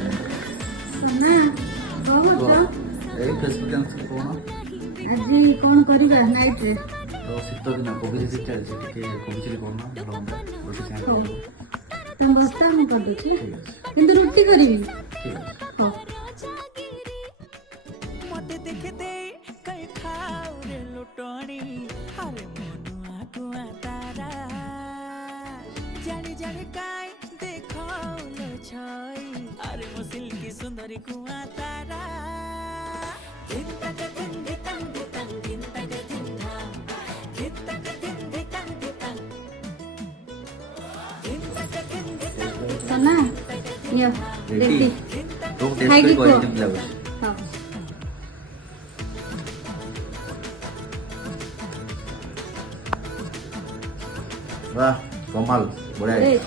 सोना कौन होता ए फेसबुक कैंसिल कोन आज कौन करिबा नाइट रे तो शीत दिन कोबी चिली चली टिके कोबी चिली कोन रोटी चाहे हो तुम बस्ता हम कर दो ठीक है किंतु रोटी करिबी ठीक है हो मते देखते कई खाऊ रे लुटणी हरे मनुआ कुआ तारा जानी जानी काय देखो लो छई अरे मो सिल्की सुंदरी कुआ तारा दिन तक दिन दितंग दितंग दिन तक दिन था दिन तक दिन दितंग दितंग दिन तक दिन दितंग सोना ये रेडी रेडी तो टेस्ट खाएगी कर को? दिन लागो हाँ वाह कमाल बढ़िया है ए,